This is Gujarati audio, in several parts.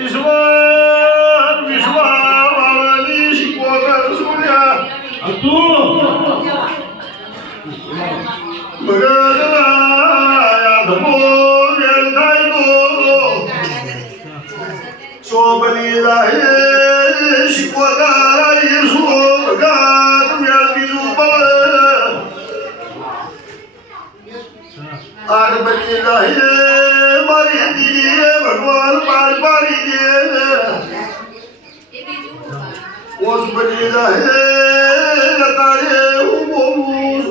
ઈશ્વર વિશ્વાવાળાની શીખવતા સુર્યા ભગતના ધમો વેર થાય તો સોબલી રાહે શીખવતા ઈશુ ભગત વેર બીજું બળ આર બની રાહે મારી દીદી ભગવાન પાર પાડી દે ઓસ બની રાહે તારે હું બોલું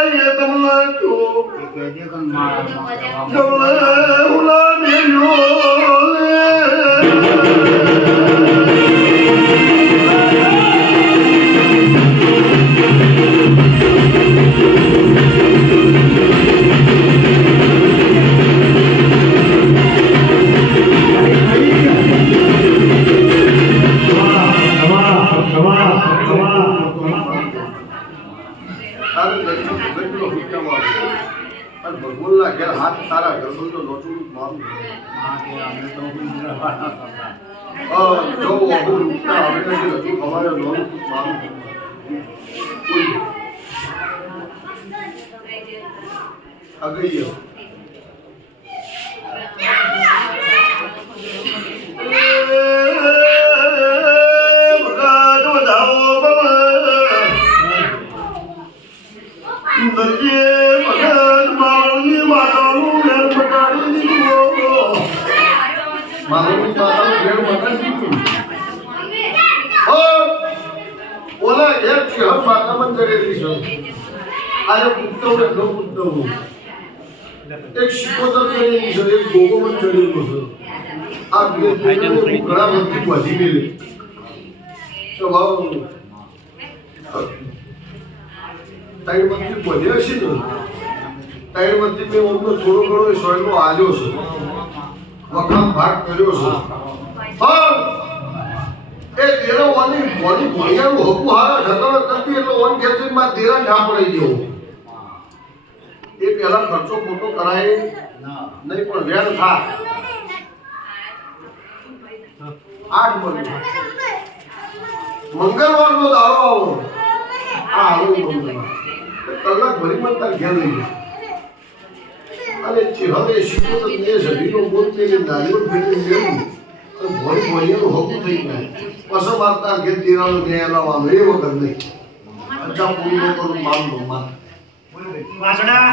કેવું છે એ તમને કહો તમને ઉલા અને ભગવાનના ઘેર હાથ તારા ગરબો તો લોચું મારું જો હું રૂપના હવે નથી મારું અગઈ ઓલા એક હમ માતા મન કરેલી છે આજે પૂછતો ન પૂછતો એક શિકોતર કરેલી છે એક ગોગો મન ચડેલું છે આ બે ઘણા બધી વધી ગયેલી તો ભાવ મંદિર બન્યો છે ને તારી મંદિર મેં ઓમનો થોડો ઘણો સ્વયંનો આલ્યો છે. વખાણ ભાગ કર્યો છે. પણ એ તેરો વાની બોડી ભણિયાનું હકુ હારા ઠકાણા કરતી એટલે ઓન ખેંચીમાં તેરા ઠા પડી ગયો. એ પહેલા ખર્ચો ખોટો કરાય નહીં પણ વેણ થા આઠ મળ્યું મંગળવારનો દાડો આવો. આ આવો મંગળવાર. કલાક ભરી માં તાર ઘેર લઈ અને હવે શીખો તો તે શરીરનો બોધ તે નારીઓ ફેરી લેવું અને ભોળી ભોળીનું હકું થઈ જાય. પછી માર તાર ઘેર તીરાનો ન્યાય લાવવાનો એ વગર નહીં. અચ્છા, પૂરી કરું માન લો માન વાસણા